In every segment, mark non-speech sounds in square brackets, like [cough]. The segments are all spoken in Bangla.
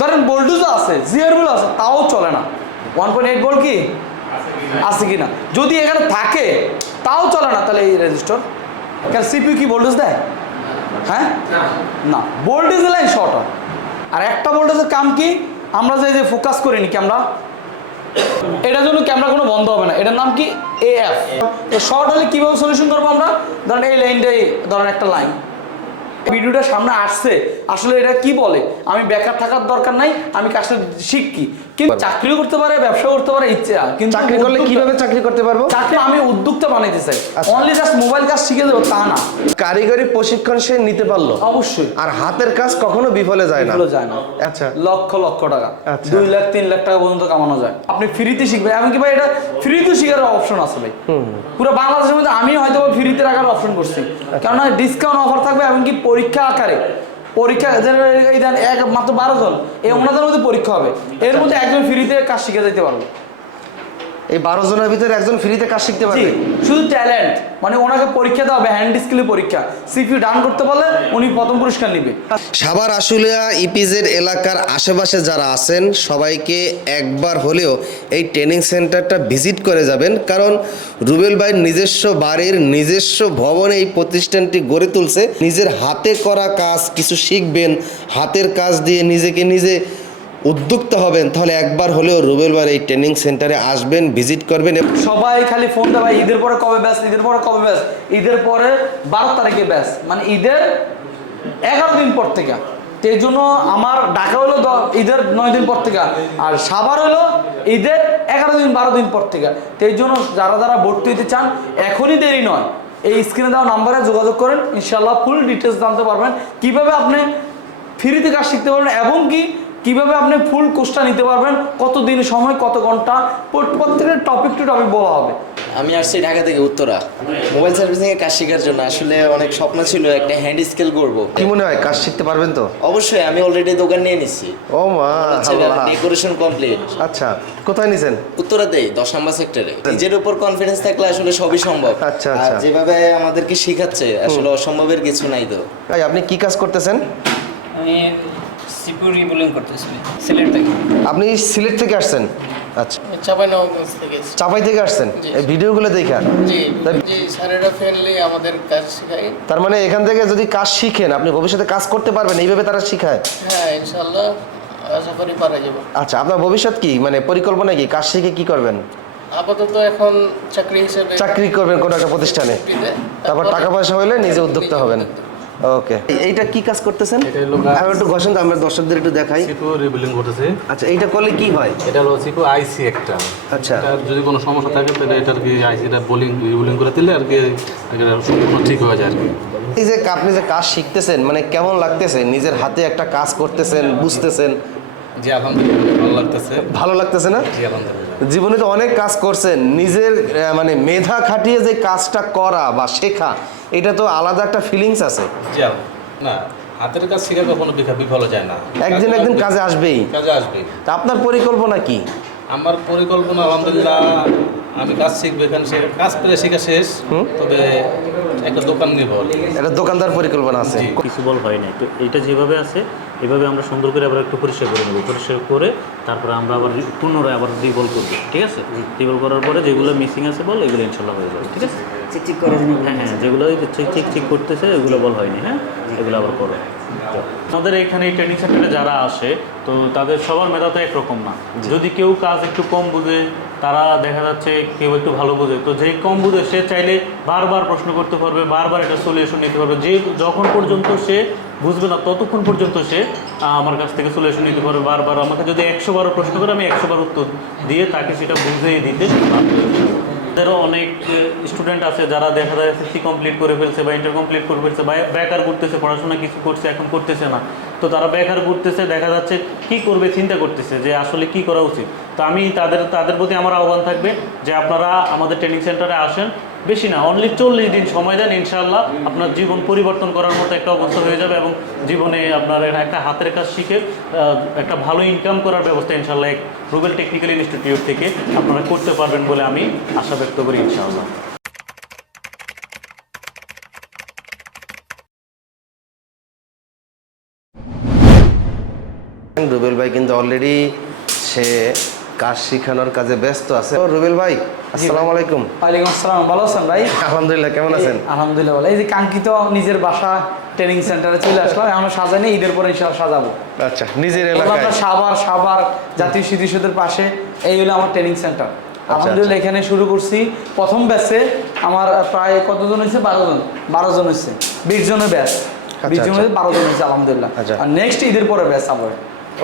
ধরেন বোল্টুজও আছে জিয়ারগুলো আছে, তাও চলে না। ওয়ান পয়েন্ট এইট ভোল্ট কি? আছে কি না যদি এখানে থাকে, তাও চলে না, তাহলে এই রেজিস্টর কেন সিপিউ কি ভোল্টেজ দেয়? হ্যাঁ? না ভোল্টেজ লাইন শর্ট হয়। আর একটা ভোল্টেজের কাম কি? আমরা যে যে ফোকাস করিনি ক্যামেরা এটার জন্য ক্যামেরা কোনো বন্ধ হবে না। এটার নাম কি? এএফ শর্ট হলে কীভাবে সলিউশন করব আমরা? ধরেন এই লাইনটাই ধরেন একটা লাইন ভিডিওটা সামনে আসছে, আসলে এটা কি বলে? আমি বেকার থাকার দরকার নাই, আমি কাজটা শিখি কিন্তু চাকরিও করতে পারে ব্যবসা করতে পারে ইচ্ছা। কিন্তু চাকরি করলে কীভাবে চাকরি করতে পারব? চাকরি আমি উদ্যোক্তা বানাইতে চাই। অনলি জাস্ট মোবাইল কাজ শিখে দেবো তা না। কারিগরি প্রশিক্ষণ সে নিতে পারল। অবশ্যই। আর হাতের কাজ কখনো বিফলে যায় না। যায় না। আচ্ছা। লক্ষ লক্ষ টাকা। আচ্ছা। দুই লাখ তিন লাখ টাকা পর্যন্ত কামানো যায়। আপনি ফ্রিতে শিখবেন। এমনকি ভাই এটা ফ্রিতে শিখার অপশন আছে ভাই। পুরো বাংলাদেশের মধ্যে আমি হয়তো ফ্রিতে রাখার অপশন করছি। আচ্ছা। কেননা ডিসকাউন্ট অফার থাকবে এমনকি পরীক্ষা আকারে। পরীক্ষা যেন এই দেন এক মাত্র বারো জন, এই ওনাদের মধ্যে পরীক্ষা হবে। এর মধ্যে একজন ফ্রিতে কাজ শিখে যেতে পারবে। এই বারো জনের ভিতরে একজন ফ্রিতে কাজ শিখতে পারবে। শুধু ট্যালেন্ট মানে ওনাকে পরীক্ষা দেওয়া হবে হ্যান্ড স্কিলের পরীক্ষা। সিপিউ ডান করতে পারলে উনি প্রথম পুরস্কার নিবে। সাভার আশুলিয়া ইপিজেড এলাকার আশেপাশে যারা আছেন সবাইকে একবার হলেও এই ট্রেনিং সেন্টারটা ভিজিট করে যাবেন। কারণ রুবেল ভাইয়ের নিজস্ব বাড়ির নিজস্ব ভবনে এই প্রতিষ্ঠানটি গড়ে তুলছে। নিজের হাতে করা কাজ কিছু শিখবেন হাতের কাজ দিয়ে নিজেকে নিজে উদ্যুক্ত হবেন, তাহলে একবার হলেও রুবেল এই ট্রেনিং সেন্টারে আসবেন ভিজিট করবেন সবাই খালি ফোন ভাই, ঈদের পরে কবে ব্যাস, ঈদের পরে কবে ব্যাস? ঈদের পরে বারো তারিখে ব্যাস। মানে ঈদের এগারো দিন পর থেকে। এই জন্য আমার ঢাকা হলো ঈদের নয় দিন পর থেকে। আর সাভার হলো ঈদের এগারো দিন, বারো দিন পর থেকে। এই জন্য যারা যারা ভর্তি হতে চান, এখনই দেরি নয়। এই স্ক্রিনে দেওয়া নাম্বারে যোগাযোগ করেন ইনশাল্লাহ ফুল ডিটেলস জানতে পারবেন। কীভাবে আপনি ফ্রিতে কাজ শিখতে পারবেন এবং কি কীভাবে আপনি ফুল কোর্সটা নিতে পারবেন কত দিন সময় কত ঘণ্টা প্রত- প্রত্যেকটা টপিক টু টপিক বলা হবে। আমি আসছি ঢাকা থেকে উত্তরা। মোবাইল সার্ভিসিং এর কাজ শেখার জন্য আসলে অনেক স্বপ্ন ছিল একটা হ্যান্ড স্কেল করব। কি মনে হয় কাজ শিখতে পারবেন তো? অবশ্যই আমি অলরেডি দোকান নিয়ে নিছি। ও মা। ডেকোরেশন কমপ্লিট আচ্ছা কোথায় নিছেন? উত্তরাতেই দশ নম্বর সেক্টরে নিজের উপর কনফিডেন্স থাকলে আসলে সবই সম্ভব। আচ্ছা, আর আচ্ছা। যেভাবে আমাদেরকে শেখাচ্ছে আসলে অসম্ভবের কিছু নাই তো। ভাই আপনি কি কাজ করতেছেন? আমি সিপিউ রিবুলিং করতেছি। সিলেট থেকে। আপনি সিলেট থেকে আসছেন? আচ্ছা। চাপাই নবাবগঞ্জ থেকে। চাপাই থেকে আসছেন? এই ভিডিওগুলো দেখা। জি জি স্যারেরা ফ্রেন্ডলি আমাদের কাজ শেখায়। তার মানে এখান থেকে যদি কাজ শিখেন আপনি ভবিষ্যতে কাজ করতে পারবেন এইভাবে তারা শিখায়? হ্যাঁ ইনশাল্লাহ আশা করি পারা যাব। আচ্ছা আপনার ভবিষ্যৎ কি? মানে পরিকল্পনা কি? কাজ শিখে কি করবেন? আপাতত এখন চাকরি হিসেবে চাকরি করবেন কোনো একটা প্রতিষ্ঠানে। তারপর টাকা পয়সা হলে নিজে উদ্যোক্তা হবেন। ওকে এইটা কি কাজ করতেছেন? আমি একটু ঘষেন তো আমরা দর্শকদের একটু দেখাই। সিপো রিবিলিং করতেছে। আচ্ছা এইটা করলে কি হয়? এটা হলো সিপো আইসি একটা। আচ্ছা। যদি কোনো সমস্যা থাকে তাহলে এটা আর কি আইসিটা বোলিং রিবিলিং করে দিলে আর কি সম্পূর্ণ ঠিক হয়ে যায় আর কি। এই যে আপনি যে কাজ শিখতেছেন মানে কেমন লাগতেছে? নিজের হাতে একটা কাজ করতেছেন বুঝতেছেন? জি আলহামদুলিল্লাহ ভালো লাগতেছে। ভালো লাগতেছে না? জি আলহামদুলিল্লাহ। জীবনে তো অনেক কাজ করছেন। নিজের মানে মেধা খাটিয়ে যে কাজটা করা বা শেখা এটা তো আলাদা একটা ফিলিংস আছে। না হাতের কাজ শেখা কখনো বিফল যায় না। একদিন একদিন কাজে আসবেই। কাজে আসবে তা আপনার পরিকল্পনা কি? আমার পরিকল্পনা আলহামদুলিল্লাহ আমি কাজ শিখব এখানে সে কাজ পেলে শেখা শেষ তবে একটা দোকান নিব। এটা দোকানদার পরিকল্পনা আছে। কিছু বল হয় নাই। তো এইটা যেভাবে আছে এভাবে আমরা সুন্দর করে আবার একটু পরিষ্কার করে নেব। পরিষ্কার করে তারপরে আমরা আবার পুনরায় আবার রিবল করব ঠিক আছে? রিবল করার পরে যেগুলো মিসিং আছে বল এগুলো ইনশাল্লাহ হয়ে যাবে ঠিক আছে? হ্যাঁ হ্যাঁ যেগুলো ওই যে চেক চেক চেক করতেছে ওগুলো বল হয়নি হ্যাঁ? এগুলো আবার করো। আমাদের এখানে এই ট্রেনিং সেন্টারে যারা আসে তো তাদের সবার মেধা তো একরকম না। যদি কেউ কাজ একটু কম বুঝে তারা দেখা যাচ্ছে কেউ একটু ভালো বোঝে। তো যে কম বুঝে সে চাইলে বারবার প্রশ্ন করতে পারবে বারবার একটা সলিউশন নিতে পারবে। যে যখন পর্যন্ত সে বুঝবে না ততক্ষণ পর্যন্ত সে আমার কাছ থেকে সলিউশন নিতে পারবে। বারবার আমাকে যদি একশো বারো প্রশ্ন করে আমি একশো বার উত্তর দিয়ে তাকে সেটা বুঝিয়ে দিতে আমাদেরও অনেক স্টুডেন্ট আছে যারা দেখা যায় এসএসসি কমপ্লিট করে ফেলছে বা ইন্টার কমপ্লিট করে ফেলছে বা বেকার করতেছে পড়াশোনা কিছু করছে, এখন করতেছে না। তো তারা বেকার করতেছে দেখা যাচ্ছে কি করবে, চিন্তা করতেছে যে আসলে কি করা উচিত। তো আমি তাদের তাদের প্রতি আমার আহ্বান থাকবে যে আপনারা আমাদের ট্রেনিং সেন্টারে আসেন বেশি না অনলি চল্লিশ দিন সময় দেন ইনশাল্লাহ আপনার জীবন পরিবর্তন করার মতো একটা অবস্থা হয়ে যাবে এবং জীবনে আপনার একটা হাতের কাজ শিখে একটা ভালো ইনকাম করার ব্যবস্থা ইনশাল্লাহ রুবেল টেকনিক্যাল ইনস্টিটিউট থেকে আপনারা করতে পারবেন বলে আমি আশা ব্যক্ত করি ইনশাআল্লাহ। রুবেল ভাই কিন্তু অলরেডি সে কাজ শিখানোর কাজে ব্যস্ত আছে। রুবেল ভাই আসসালামু আলাইকুম। ওয়ালাইকুম আসসালাম ভালো আছেন ভাই? আলহামদুলিল্লাহ কেমন আছেন? আলহামদুলিল্লাহ ভালো। এই যে কাঙ্ক্ষিত নিজের বাসা ট্রেনিং সেন্টারে চলে আসলাম। আমরা সাজাইনি ঈদের পরে ইনশাল্লাহ সাজাবো। আচ্ছা নিজের আমরা এলাকায়। সাভার সাভার জাতীয় স্মৃতিসৌধের পাশে। এই হলো আমার ট্রেনিং সেন্টার আলহামদুলিল্লাহ এখানে শুরু করছি। প্রথম ব্যাচে আমার প্রায় কতজন হয়েছে? বারো জন। বারো জন হয়েছে। বিশ জনের ব্যাচ বিশ আচ্ছা। জনের বারো জন হয়েছে আলহামদুলিল্লাহ। আচ্ছা। আর নেক্সট ঈদের পরে ব্যাচ আবার।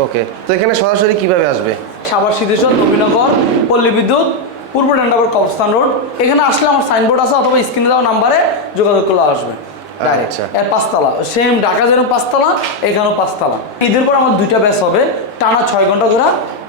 ওকে তো এখানে সরাসরি কীভাবে আসবে? সাভার সিদ্ধেশ্বর নবীনগর পল্লী বিদ্যুৎ পূর্ব ডান্ডাবর কবস্থান রোড। এখানে আসলে আমার সাইনবোর্ড আছে অথবা স্ক্রিনে দেওয়া নাম্বারে যোগাযোগ করলে আসবে। আচ্ছা। এর পাঁচতলা। সেম ঢাকা যেন পাঁচতলা এখানেও পাঁচতলা। ঈদের পর আমার দুইটা ব্যাস হবে। টানা ছয় ঘণ্টা করে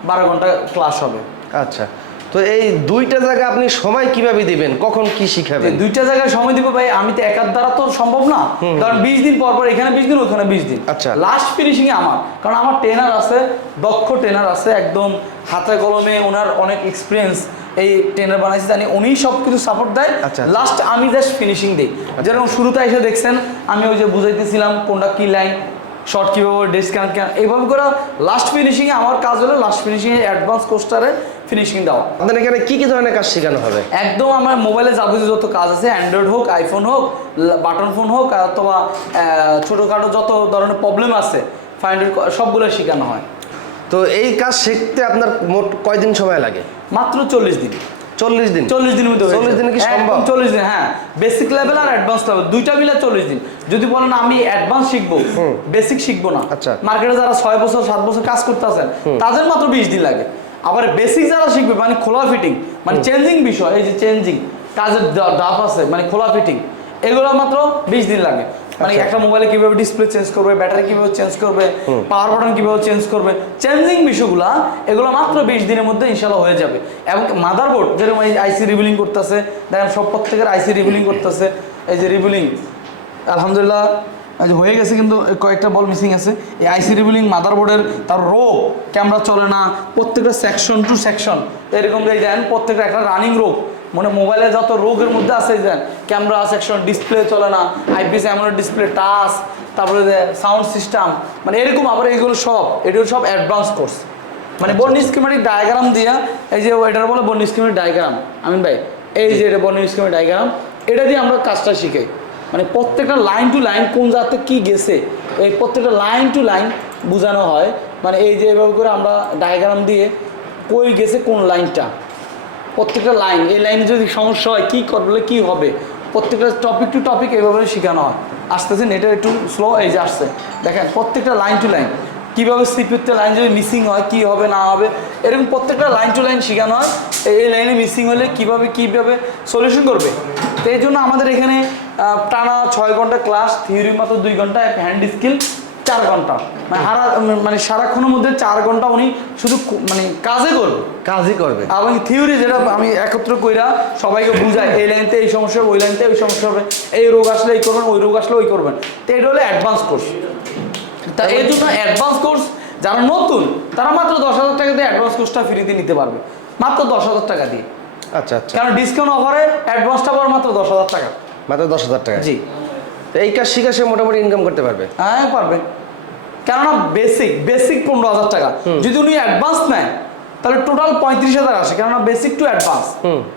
বারো ঘণ্টা ক্লাস হবে। আচ্ছা। তো এই দুইটা জায়গা আপনি সময় কীভাবে দিবেন? কখন কি শিখাবেন? দুইটা জায়গায় সময় দিব ভাই আমি তো একার দ্বারা তো সম্ভব না। কারণ বিশ দিন পর পর এখানে বিশ দিন ওখানে বিশ দিন। আচ্ছা। লাস্ট ফিনিশিং এ আমার। কারণ আমার ট্রেনার আছে দক্ষ ট্রেনার আছে একদম হাতে কলমে ওনার অনেক এক্সপিরিয়েন্স এই ট্রেনার বানাইছে জানি উনি সব কিছু সাপোর্ট দেয়। আচ্ছা। লাস্ট আমি জাস্ট ফিনিশিং দিই। যেরকম শুরুতে এসে দেখছেন আমি ওই যে বুঝাইতেছিলাম কোনটা কি লাইন শর্ট কীভাবে ডিসকাউন্ট কেন এইভাবে করে লাস্ট ফিনিশিংয়ে আমার কাজ হলো লাস্ট ফিনিশিংয়ে অ্যাডভান্স কোস্টারে ফিনিশিং দেওয়া। আপনার এখানে কি কি ধরনের কাজ শেখানো হবে? একদম আমার মোবাইলে যাবতীয় যত কাজ আছে অ্যান্ড্রয়েড হোক আইফোন হোক বাটন ফোন হোক অথবা ছোটোখাটো যত ধরনের প্রবলেম আছে ফাইন্ডের সবগুলো শেখানো হয়। তো এই কাজ শিখতে আপনার মোট কয়দিন সময় লাগে? মাত্র চল্লিশ দিন। চল্লিশ দিন। চল্লিশ দিনের মধ্যে চল্লিশ দিনে কি সম্ভব? চল্লিশ দিন হ্যাঁ। বেসিক লেভেল আর অ্যাডভান্স লেভেল দুইটা মিলে চল্লিশ দিন। যদি বলেন আমি অ্যাডভান্স শিখব বেসিক শিখব না। আচ্ছা। মার্কেটে যারা ছয় বছর সাত বছর কাজ করতে আছেন তাদের মাত্র বিশ দিন লাগে। আবার বেসিক যারা শিখবে মানে খোলা ফিটিং মানে চেঞ্জিং বিষয় এই যে চেঞ্জিং কাজের ডাফ আছে মানে খোলা ফিটিং এগুলো মাত্র বিশ দিন লাগে। মানে। একটা মোবাইলে কীভাবে ডিসপ্লে চেঞ্জ করবে ব্যাটারি কীভাবে চেঞ্জ করবে পাওয়ার বাটন কীভাবে চেঞ্জ করবে চেঞ্জিং বিষয়গুলা এগুলো মাত্র বিশ দিনের মধ্যে ইনশাল্লাহ হয়ে যাবে। এবং মাদারবোর্ড যেরকম এই আইসি রিবিলিং করতেছে দেখেন সব প্রত্যেকের আইসি রিবিলিং করতেছে এই যে রিবিলিং আলহামদুলিল্লাহ হয়ে গেছে কিন্তু কয়েকটা বল মিসিং আছে। এই আইসি রিবিলিং মাদারবোর্ডের তার রোগ ক্যামেরা চলে না প্রত্যেকটা সেকশন টু সেকশন এরকম দেন প্রত্যেকটা একটা রানিং রোগ মানে মোবাইলে যত রোগের মধ্যে আছে দেন ক্যামেরা সেকশন ডিসপ্লে চলে না আইপিএস এমন ডিসপ্লে টাচ তারপরে সাউন্ড সিস্টেম মানে এরকম আবার এগুলো সব এগুলো সব অ্যাডভান্স কোর্স মানে বর্নি স্কিমেটিক ডায়াগ্রাম দিয়ে এই যে এটার বলে বর্নি স্কিমেটিক ডায়াগ্রাম আমিন ভাই এই যে এটা বর্নি স্কিমেটিক ডায়াগ্রাম এটা দিয়ে আমরা কাজটা শিখাই মানে প্রত্যেকটা লাইন টু লাইন কোন জাতে কি গেছে এই প্রত্যেকটা লাইন টু লাইন বোঝানো হয়। মানে এই যে এভাবে করে আমরা ডায়াগ্রাম দিয়ে কই গেছে কোন লাইনটা প্রত্যেকটা লাইন এই লাইনে যদি সমস্যা হয়, কী করলে কী হবে? প্রত্যেকটা টপিক টু টপিক এভাবে শেখানো হয়। আসতেছে নেটের একটু স্লো এই যে আসছে। দেখেন, প্রত্যেকটা লাইন টু লাইন কীভাবে সিপিউতে লাইন যদি মিসিং হয়, কী হবে, না হবে, এরকম প্রত্যেকটা লাইন টু লাইন শেখানো হয়। এই- এই লাইনে মিসিং হলে কীভাবে কীভাবে সলিউশন করবে? তো এই জন্য আমাদের এখানে টানা ছয় ঘণ্টা ক্লাস থিওরি মাত্র দুই ঘণ্টা হ্যান্ড স্কিল চার ঘণ্টা। মানে হারা মানে সারাক্ষণের মধ্যে চার ঘণ্টা উনি শুধু মানে কাজে করবে। কাজই করবে। এবং থিওরি যেটা আমি একত্র কইরা সবাইকে বুঝাই এই লাইনতে এই সমস্যা হবে ওই লাইনতে ওই সমস্যা হবে এই রোগ আসলে এই করবেন ওই রোগ আসলে ওই করবেন। তো এটা হলো অ্যাডভান্স কোর্স তা এই জন্য অ্যাডভান্স কোর্স যারা নতুন তারা মাত্র দশ হাজার টাকা দিয়ে অ্যাডভান্স কোর্সটা ফ্রিতে নিতে পারবে। মাত্র দশ হাজার টাকা দিয়ে। আচ্ছা আচ্ছা। কারণ ডিসকাউন্ট অফারে অ্যাডভান্সটা পড়ে মাত্র দশ হাজার টাকা। মাত্র দশ হাজার টাকা। জি। তো এই কাজ শিখে সে মোটামুটি ইনকাম করতে পারবে? হ্যাঁ পারবে। কেননা বেসিক বেসিক পনেরো হাজার টাকা। যদি উনি অ্যাডভান্স নেয় তাহলে টোটাল পঁয়ত্রিশ হাজার আসে কেননা বেসিক টু অ্যাডভান্স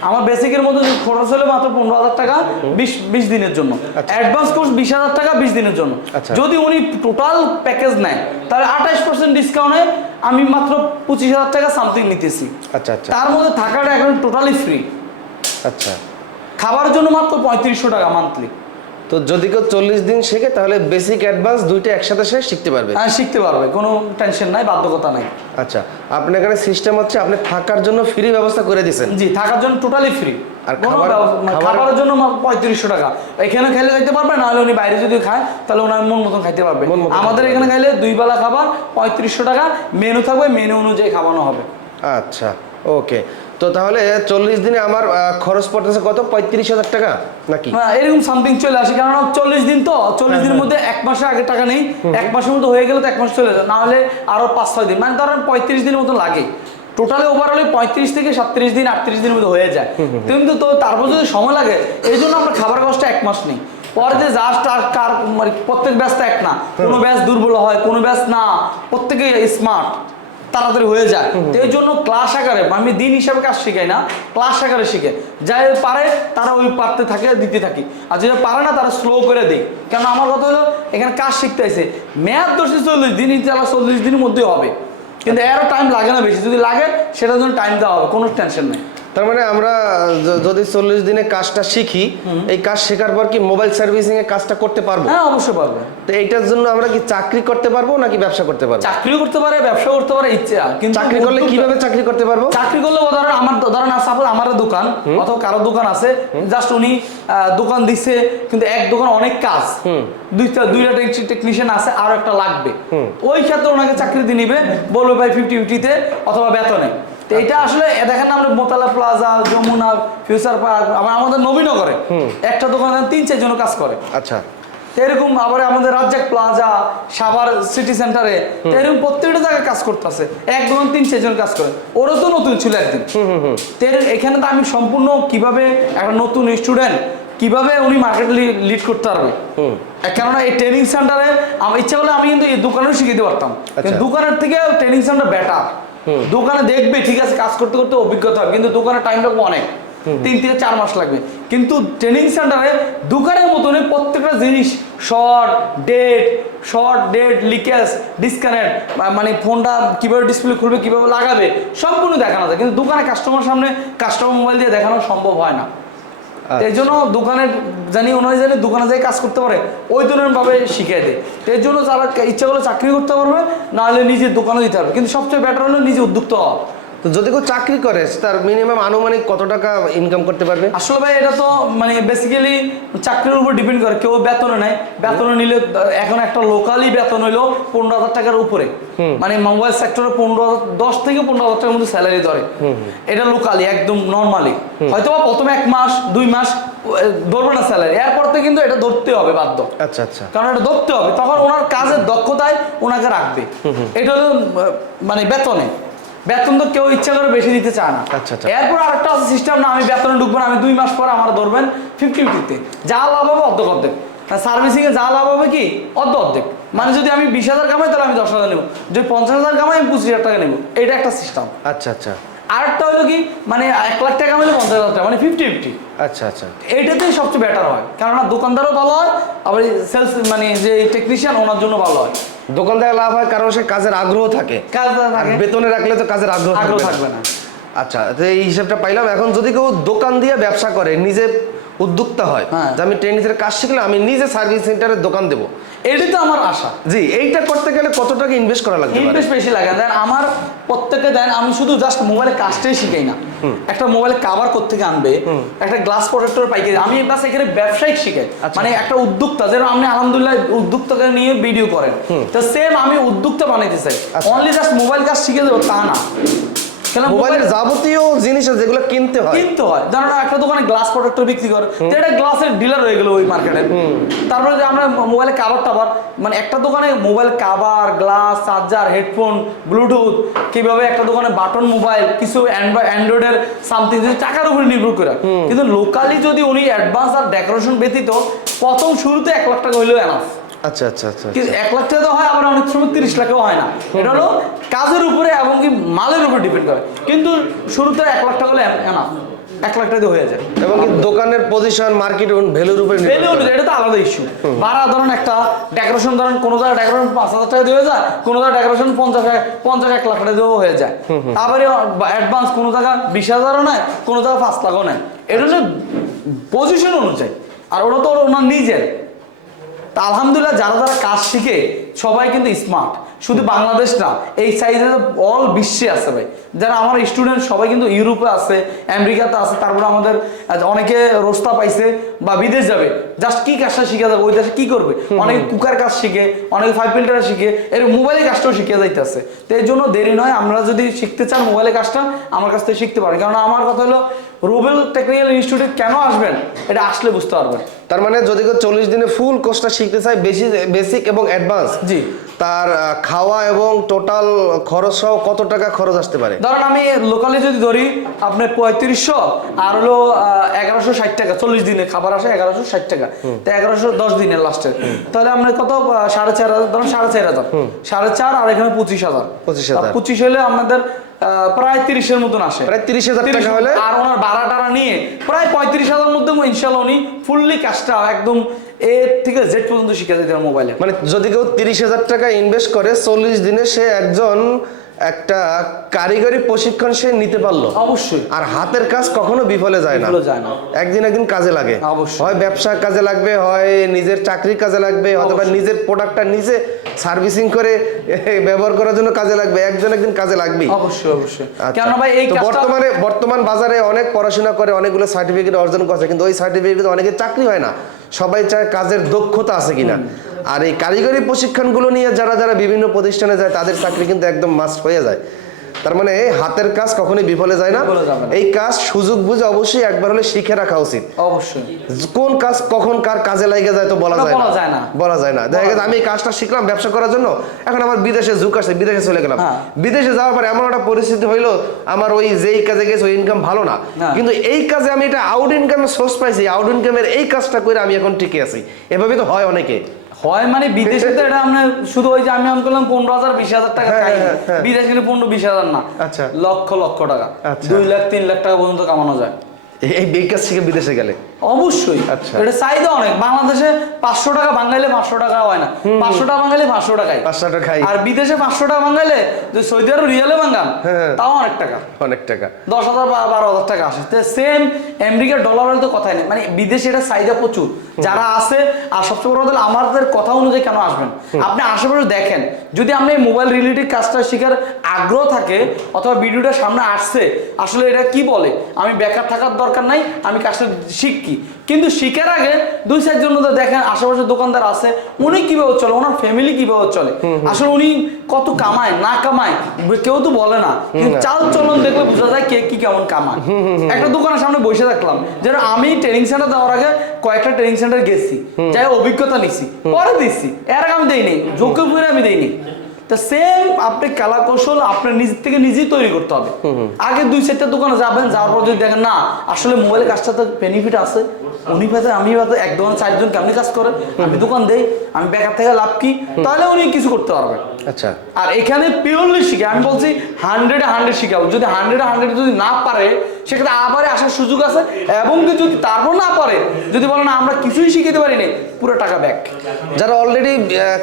আমার বেসিকের মধ্যে খরচ হলে মাত্র পনেরো হাজার টাকা বিশ বিশ দিনের জন্য। অ্যাডভান্স কোর্স বিশ হাজার টাকা বিশ দিনের জন্য। আচ্ছা। যদি উনি টোটাল প্যাকেজ নেয় তাহলে আঠাশ পার্সেন্ট ডিসকাউন্টে আমি মাত্র পঁচিশ হাজার টাকা সামথিং নিতেছি। আচ্ছা আচ্ছা। তার মধ্যে থাকাটা এখন টোটালি ফ্রি আচ্ছা। খাবারের জন্য মাত্র পঁয়ত্রিশশো টাকা মান্থলি তো যদি কেউ চল্লিশ দিন শেখে তাহলে বেসিক অ্যাডভান্স দুইটা একসাথে সে শিখতে পারবে। হ্যাঁ শিখতে পারবে কোনো টেনশন নাই বাধ্যকতা নাই। আচ্ছা আপনার এখানে সিস্টেম হচ্ছে আপনি থাকার জন্য ফ্রি ব্যবস্থা করে দিয়েছেন। জি থাকার জন্য টোটালি ফ্রি আর খাবার- মানে খাবার- খাবারের জন্য পঁয়ত্রিশশো টাকা। এখানে খাইলে খাইতে পারবে না হলে উনি বাইরে যদি খায় তাহলে ওনার মন মতন খাইতে পারবে। আমাদের এখানে খাইলে দুই বেলা খাবার পঁয়ত্রিশশো টাকা মেনু থাকবে মেনু অনুযায়ী খাওয়ানো হবে। আচ্ছা ওকে তো তাহলে চল্লিশ দিনে আমার খরচ পড়তেছে কত? পঁয়ত্রিশ হাজার টাকা নাকি? হ্যাঁ, এরকম সামথিং চলে আসে। কারণ চল্লিশ দিন তো চল্লিশ দিনের মধ্যে এক মাসে আগে টাকা নেই। এক মাসের মধ্যে হয়ে গেলে তো এক মাস চলে যায়। না হলে আরও পাঁচ ছয় দিন। মানে ধরেন পঁয়ত্রিশ দিনের মতো লাগে। টোটালি ওভারঅলে পঁয়ত্রিশ থেকে সাতত্রিশ দিন আটত্রিশ দিনের মধ্যে হয়ে যায়। কিন্তু তো তারপর যদি সময় লাগে এই জন্য আমরা খাবার কষ্ট এক মাস নেই। পরে যে জাস্ট আর কার মানে প্রত্যেক ব্যাচ এক না। কোনো ব্যাচ দুর্বল হয় কোনো ব্যাচ না। প্রত্যেকে স্মার্ট তাড়াতাড়ি হয়ে যায়। তো এই জন্য ক্লাস আকারে আমি দিন হিসাবে কাজ শিখাই না ক্লাস আকারে শিখে যাই পারে তারা ওই পারতে থাকে দিতে থাকি। আর যদি পারে না তারা স্লো করে দিই। কেন আমার কথা হলো এখানে কাজ শিখতে আছে মেয়াদ দোষে চল্লিশ দিন ইনশাল্লাহ চল্লিশ দিনের মধ্যে হবে। কিন্তু এরও টাইম লাগে না বেশি। যদি লাগে সেটার জন্য টাইম দেওয়া হবে কোনো টেনশন নেই। তার মানে আমরা যদি চল্লিশ দিনে কাজটা শিখি এই কাজ শেখার পর কি মোবাইল সার্ভিসিং এর কাজটা করতে পারব? হ্যাঁ অবশ্যই পারবে। তো এইটার জন্য আমরা কি চাকরি করতে পারব নাকি ব্যবসা করতে পারব? চাকরিও করতে পারে ব্যবসা করতে পারে ইচ্ছা। কিন্তু চাকরি করলে কীভাবে চাকরি করতে পারব? চাকরি করলে ধরেন আমার ধরেন সাপোজ আমার দোকান অথবা কারও দোকান আছে জাস্ট উনি দোকান দিচ্ছে কিন্তু এক দোকান অনেক কাজ। দুইটা দুইটা টেকনিশিয়ান আছে আরও একটা লাগবে। ওই ক্ষেত্রে ওনাকে চাকরি দিয়ে নিবে বলবে ভাই ফিফটি ফিফটিতে অথবা বেতনে। তো এটা আসলে দেখেন আমরা Motala Plaza Jamuna Future Park আবার আমাদের নবীনগরে একটা দোকানে তিন চারজন কাজ করে। আচ্ছা। এরকম আবার আমাদের রাজ্জাক প্লাজা সাভার সিটি সেন্টারে এরকম প্রত্যেকটা জায়গায় কাজ করতেছে। এক দোকান তিন চারজন কাজ করে। ওরও তো নতুন ছিল একদিন। এখানে তো আমি সম্পূর্ণ কীভাবে একটা নতুন স্টুডেন্ট কীভাবে উনি মার্কেট লিড করতে পারবে? কেননা এই ট্রেনিং সেন্টারে আমার ইচ্ছা করলে আমি কিন্তু এই দোকানেও শিখিয়ে দিতে পারতাম কিন্তু দোকানের থেকে ট্রেনিং সেন্টার বেটার দোকানে দেখবে ঠিক আছে কাজ করতে করতে অভিজ্ঞতা হবে কিন্তু দোকানের টাইম লাগবে অনেক। তিন থেকে চার মাস লাগবে। কিন্তু ট্রেনিং সেন্টারে দোকানের মতন প্রত্যেকটা জিনিস short date short date leakage disconnect মানে ফোনটা কীভাবে ডিসপ্লে খুলবে কীভাবে লাগাবে সবগুলো দেখানো যায়। কিন্তু দোকানে কাস্টমার সামনে কাস্টমার মোবাইল দিয়ে দেখানো সম্ভব হয় না। এই জন্য দোকানে জানি ওনারা জানি দোকানে যাই কাজ করতে পারে, ওই ধরনের ভাবে শিখিয়ে দেয়। এর জন্য যারা ইচ্ছা করলে চাকরি করতে পারবে, নাহলে নিজের দোকানে দিতে পারবে কিন্তু সবচেয়ে বেটার হলো নিজে উদ্যোক্তা হওয়া। তো যদি কেউ চাকরি করে তার মিনিমাম আনুমানিক কত টাকা ইনকাম করতে পারবে? আসলে ভাই এটা তো মানে বেসিক্যালি চাকরির উপর ডিপেন্ড করে কেউ বেতনে নেয় বেতনে নিলে এখন একটা লোকালি বেতন হইল পনেরো হাজার টাকার উপরে। মানে মোবাইল সেক্টরে পনেরো দশ থেকে পনেরো হাজার টাকার মধ্যে স্যালারি ধরে। এটা লোকালি একদম নর্মালি হয়তো প্রথমে এক মাস দুই মাস ধরবে না স্যালারি এরপর থেকে কিন্তু এটা ধরতে হবে বাধ্য। আচ্ছা আচ্ছা। কারণ এটা ধরতে হবে। তখন ওনার কাজের দক্ষতায় ওনাকে রাখবে। এটা হলো মানে বেতনে। বেতন তো কেউ ইচ্ছা করে বেশি দিতে চায় না। আচ্ছা, আচ্ছা। এরপর আরেকটা সিস্টেম না আমি বেতনে ঢুকবো না আমি দুই মাস পর আমার ধরবেন ফিফটি ফিফটিতে যা লাভ হবে অর্ধেক অর্ধেক। সার্ভিসিং এ যা লাভ হবে কি? অর্ধ অর্ধেক। মানে যদি আমি বিশ হাজার কামাই তাহলে আমি দশ হাজার নেব। যদি পঞ্চাশ হাজার কামাই আমি পঁচিশ হাজার টাকা নেব। এটা একটা সিস্টেম আচ্ছা আচ্ছা। আরেকটা হলো কি মানে এক লাখ টাকা কামাইলে পঞ্চাশ হাজার টাকা মানে ফিফটি ফিফটি আচ্ছা আচ্ছা। এইটাতেই সবচেয়ে বেটার হয় কেননা দোকানদারও ভালো হয় আবার সেলস মানে যে টেকনিশিয়ান ওনার জন্য ভালো হয়। দোকানদার লাভ হয় কারণ সে কাজের আগ্রহ থাকে। কাজ থাকে। বেতনে রাখলে তো কাজের আগ্রহ আগ্রহ থাকবে না। আচ্ছা তো এই হিসাবটা পাইলাম। এখন যদি কেউ দোকান দিয়ে ব্যবসা করে নিজে উদ্যোক্তা হয় হ্যাঁ। যে আমি ট্রেনিসের কাজ শিখলে আমি নিজে সার্ভিস সেন্টারের দোকান দেবো। এটাই তো আমার আশা। জি এইটা করতে গেলে কত টাকা ইনভেস্ট করা লাগবে ইনভেস্ট বেশি লাগে। দেন আমার দেন আমি শুধু জাস্ট মোবাইলের কাজটাই শিখাই না। একটা মোবাইলে কাভার কোথেকে আনবে একটা গ্লাস প্রোডাক্টর পাইকারি। আমি বাস এখানে ব্যবসায়িক শিখাই। আচ্ছা। মানে একটা উদ্যোক্তা যেরকম আপনি আলহামদুলিল্লাহ উদ্যোক্তাকে নিয়ে ভিডিও করেন তো সেম আমি উদ্যোক্তা বানাইতে চাই। অনলি জাস্ট মোবাইল কাজ শিখে দেবো তা না। মোবাইলের যাবতীয় জিনিস আছে যেগুলো কিনতে হয়। কিনতে হয়। একটা দোকানে গ্লাস প্রোডাক্টর বিক্রি করে। তো এটা গ্লাসের ডিলার হয়ে গেল ওই মার্কেটে তারপরে যে আমরা মোবাইলে কাভার টাভার মানে একটা দোকানে mobile cover glass charger headphone Bluetooth কীভাবে একটা দোকানে বাটন মোবাইল কিছু অ্যান্ড্রয়েডের সামথিং টাকার উপরে নির্ভর করে। কিন্তু লোকালি যদি উনি অ্যাডভান্স আর ডেকোরেশন ব্যতীত প্রথম শুরুতে এক লাখ টাকা হইলেও এনাফ আচ্ছা আচ্ছা আচ্ছা কিন্তু এক লাখ টাকা তো হয় আবার অনেক সময় তিরিশ লাখেও হয় না। এটা হলো কাজের উপরে এবং কি মালের উপরে ডিপেন্ড করে। কিন্তু শুরুতে এক লাখ টাকা হলে এনাফ। এক লাখ টাকা হয়ে যায়। এবং কি দোকানের পজিশন মার্কেট ভ্যালুর উপরে করে। অনুযায়ী এটা তো আলাদা ইস্যু ভাড়া ধরেন একটা ডেকোরেশন ধরেন কোনো জায়গায় ডেকোরেশন পাঁচ হাজার টাকা দিয়ে যায় কোনো জায়গায় ডেকোরেশন পঞ্চাশ পঞ্চাশ এক লাখ টাকা দিয়েও হয়ে যায়। তারপরে অ্যাডভান্স কোনো জায়গা বিশ হাজারও নেয় কোনো জায়গায় পাঁচ লাখও নেয়। এটা হচ্ছে পজিশন অনুযায়ী। আর ওটা তো ওনার নিজের। তা আলহামদুলিল্লাহ যারা যারা কাজ শিখে সবাই কিন্তু স্মার্ট শুধু বাংলাদেশ না এই সাইজে অল বিশ্বে আছে ভাই। যারা আমার স্টুডেন্ট সবাই কিন্তু ইউরোপে আছে আমেরিকাতে আছে তারপরে আমাদের অনেকে রোস্তা পাইছে বা বিদেশ যাবে। জাস্ট কি কাজটা শিখে যাবে ওই দেশে কি করবে? অনেকে কুকার কাজ শিখে অনেকে ফাইভ ফিল্টার শিখে এর মোবাইলের কাজটাও শিখে যাইতেছে। তো এর জন্য দেরি নয় আমরা যদি শিখতে চান মোবাইলের কাজটা আমার কাছ থেকে শিখতে পারেন। কারণ আমার কথা হলো রুবেল টেকনিক্যাল ইনস্টিটিউটে কেন আসবেন? এটা আসলে বুঝতে পারবেন। তার মানে যদি কেউ চল্লিশ দিনে ফুল কোর্সটা শিখতে চায় বেশি বেসিক এবং অ্যাডভান্স জি। তার খাওয়া এবং টোটাল খরচ সহ কত টাকা খরচ আসতে পারে? ধরেন আমি লোকালি যদি ধরি আপনার পঁয়ত্রিশশো আর হলো এগারোশো ষাট টাকা চল্লিশ দিনে খাবার আসে এগারোশো ষাট টাকা। তো এগারোশো দশ দিনের লাস্টে তাহলে আপনার কত সাড়ে চার হাজার ধরেন সাড়ে চার হাজার। সাড়ে চার আর এখানে পঁচিশ হাজার। 25,000 আর পঁচিশ হলে আপনাদের প্রায় তিরিশের মতন আসে প্রায় 30,000 টাকা হলে? আর ওনার ভাড়া টাড়া নিয়ে প্রায় পঁয়ত্রিশ হাজার মধ্যে ইনশাল্লাহ উনি ফুললি কাজটা একদম এ থেকে জেড পর্যন্ত শিখে যায় মোবাইলে মানে যদি কেউ তিরিশ হাজার টাকা ইনভেস্ট করে চল্লিশ দিনে সে একজন একটা কারিগরি প্রশিক্ষণ সে নিতে পারল। অবশ্যই। আর হাতের কাজ কখনো বিফলে যায় না। যায় না। একদিন একদিন কাজে লাগে। অবশ্যই। হয় ব্যবসার কাজে লাগবে হয় নিজের চাকরির কাজে লাগবে অথবা নিজের প্রোডাক্টটা নিজে সার্ভিসিং করে [laughs] ব্যবহার করার জন্য কাজে লাগবে একজন একদিন কাজে অবশ্যই অবশ্যই। আচ্ছা। কেন ভাই এই বর্তমানে বর্তমান বাজারে অনেক পড়াশোনা করে অনেকগুলো সার্টিফিকেট অর্জন করছে কিন্তু ওই সার্টিফিকেট অনেকের চাকরি হয় না। সবাই চায় কাজের দক্ষতা আছে কিনা। আর এই কারিগরি প্রশিক্ষণগুলো নিয়ে যারা যারা বিভিন্ন প্রতিষ্ঠানে যায় তাদের চাকরি কিন্তু একদম মাস্ট হয়ে যায়। তার মানে এই হাতের কাজ কখনোই বিফলে যায় না। এই কাজ সুযোগ বুঝে অবশ্যই একবার হলে শিখে রাখা উচিত। অবশ্যই। কোন কাজ কখন কার কাজে লাগে যায় তো বলা যায় না। বলা যায় না। দেখা গেছে আমি এই কাজটা শিখলাম ব্যবসা করার জন্য এখন আমার বিদেশে ঝুঁক আসছে বিদেশে চলে গেলাম। হ্যাঁ। বিদেশে যাওয়ার পরে এমন একটা পরিস্থিতি হইল আমার ওই যেই কাজে গেছে ওই ইনকাম ভালো না। না। কিন্তু এই কাজে আমি এটা আউট ইনকামের সোর্স পাইছি আউট ইনকামের এই কাজটা করে আমি এখন টিকে আছি। এভাবে তো হয় অনেকে। হয় মানে বিদেশে তো এটা আমরা শুধু ওই যে আমি অন করলাম পনেরো হাজার বিশ হাজার টাকা হ্যাঁ, চাই হ্যাঁ, হ্যাঁ। বিদেশে কিন্তু পনেরো বিশ হাজার না আচ্ছা। লক্ষ লক্ষ টাকা আচ্ছা। দুই লাখ তিন লাখ টাকা পর্যন্ত কামানো যায় এই- বেকার থেকে বিদেশে গেলে অবশ্যই। আচ্ছা। এটা চাহিদা অনেক। বাংলাদেশে পাঁচশো টাকা বাঙাইলে পাঁচশো টাকা হয় না। পাঁচশো টাকা বাঙাইলে পাঁচশো টাকাই। পাঁচশো টাকা খাই। আর বিদেশে পাঁচশো টাকা বাঙাইলে যদি সৌদি আরব রিয়ালে বাঙ্গান হ্যাঁ। তাও অনেক টাকা। অনেক টাকা। দশ হাজার বা বারো হাজার টাকা আসে। সেম আমেরিকার ডলারের তো কথাই নেই। মানে বিদেশে এটা চাহিদা প্রচুর। যারা আছে আর সবচেয়ে বড় কথা আমাদের কথা অনুযায়ী কেন আসবেন? আপনি আশেপাশে দেখেন যদি আপনি মোবাইল রিলেটেড কাজটা শেখার আগ্রহ থাকে অথবা ভিডিওটা সামনে আসছে আসলে এটা কি বলে? আমি বেকার থাকার দরকার নাই আমি কাজটা শিখি। কিন্তু শিখার আগে দুই চারজন মধ্যে দেখেন আশেপাশে দোকানদার আছে উনি কীভাবে চলে ওনার ফ্যামিলি কীভাবে চলে? আসলে উনি কত কামায় না কামায় কেউ তো বলে না। কিন্তু চাল চলন দেখলে বোঝা যায় কে কি কেমন কামায়। একটা দোকানের সামনে বসে থাকলাম যেন আমি ট্রেনিং সেন্টার দেওয়ার আগে কয়েকটা ট্রেনিং সেন্টার গেছি যাই অভিজ্ঞতা নিছি পরে দিচ্ছি এর আগে আমি দেইনি করে আমি দেইনি। তা সেম আপনি কলা কৌশল আপনার নিজ থেকে নিজেই তৈরি করতে হবে। আগে দুই চারটা দোকানে যাবেন যাওয়ার পর যদি দেখেন না আসলে মোবাইলের বেনিফিট আছে। উনি আমি পাতে এক দোকানে চারজন কেমনি কাজ করে আমি দোকান দেই আমি বেকার থেকে লাভ কি? তাহলে উনি কিছু করতে পারবেন আচ্ছা। আর এখানে পিওরলি শিখে আমি বলছি হান্ড্রেডে হান্ড্রেড শিখাবো। যদি হান্ড্রেডে হান্ড্রেড যদি না পারে সেক্ষেত্রে আবার আসার সুযোগ আছে এবং যদি তারপর না পারে যদি বলে না আমরা কিছুই শিখাতে পারি নাই পুরো টাকা ব্যাক। যারা অলরেডি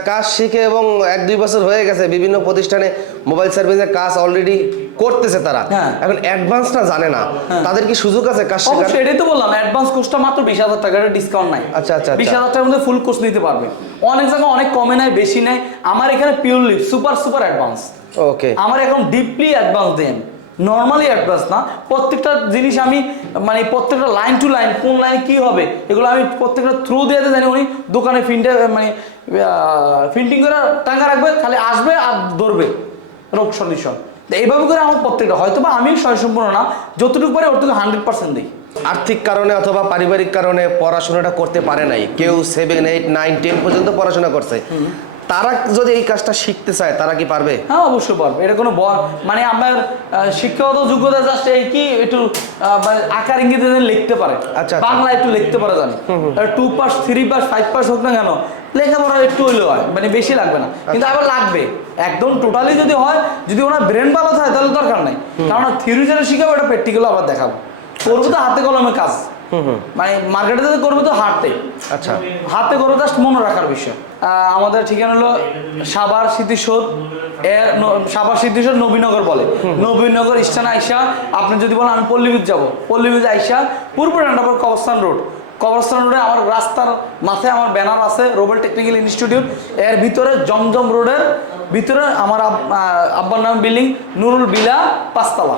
কাজ শিখে এবং এক দুই বছর হয়ে গেছে বিভিন্ন প্রতিষ্ঠানে মোবাইল সার্ভিসের কাজ অলরেডি করতেছে তারা হ্যাঁ। এখন অ্যাডভান্সটা জানে না তাদের কি সুযোগ আছে কাজ শেখার? এটাই তো বললাম অ্যাডভান্স কোর্সটা মাত্র বিশ হাজার টাকা ডিসকাউন্ট নাই। আচ্ছা, আচ্ছা, বিশ আচ্ছা। হাজার টাকার মধ্যে ফুল কোর্স নিতে পারবে। অনেক জায়গায় অনেক কমে নেয় বেশি নেয়। আমার এখানে purely super super advance okay আমার এখন ডিপলি অ্যাডভান্স দেন। নর্মালি অ্যাডভান্স না। প্রত্যেকটা জিনিস আমি মানে প্রত্যেকটা লাইন টু লাইন কোন লাইন কি হবে এগুলো আমি প্রত্যেকটা থ্রু দিয়ে জানি। উনি দোকানে ফিনটে মানে ফিন্টিং করে টাকা রাখবে খালি আসবে আর ধরবে। রোগ সলিউশন। এইভাবে করে আমার প্রত্যেকটা হয়তো বা আমি স্বয়ংসম্পূর্ণ না যতটুকু পারে ওর থেকে হান্ড্রেড পার্সেন্ট দিই। আর্থিক কারণে অথবা পারিবারিক কারণে পড়াশোনাটা করতে পারে নাই। কেউ সেভেন এইট নাইন টেন পর্যন্ত পড়াশোনা করছে। তারা যদি এই কাজটা শিখতে চায় তারা কি পারবে? হ্যাঁ অবশ্যই পারবে। এটা কোনো মানে আমার শিক্ষাগত যোগ্যতা জাস্ট এই কি একটু আকার ইঙ্গিত লিখতে পারে। আচ্ছা। বাংলা একটু লিখতে পারে জানি। Two pass three pass five pass হোক না কেন লেখাপড়া একটু হইলেও হয় মানে বেশি লাগবে না। কিন্তু আচ্ছা। আবার লাগবে। একদম টোটালি যদি হয় যদি ওনার ব্রেন ভালো থাকে তাহলে দরকার নাই। কারণ থিওরি যেটা শিখাবো এটা প্র্যাকটিক্যাল আবার দেখাবো। করব তো হাতে কলমে কাজ। মানে মার্কেটে যদি করব তো হাতে আচ্ছা। হাতে করে জাস্ট মনে রাখার বিষয়। আমাদের ঠিকানা হলো সাবার স্মৃতিসৌধ এর সাভার স্মৃতিসৌধ নবীনগর বলে। নবীনগর স্থানে আইসা আপনি যদি বলেন আমি পল্লীবিদ যাব পল্লীবিদ আইসা পূর্ব ডান্ডাপুর কবরস্থান রোড। কবরস্থান রোডে আমার রাস্তার মাথায় আমার ব্যানার আছে রোবেল টেকনিক্যাল ইনস্টিটিউট। এর ভিতরে জমজম রোডের ভিতরে আমার আব- আব্বার নাম বিল্ডিং নুরুল বিলা পাঁচতলা।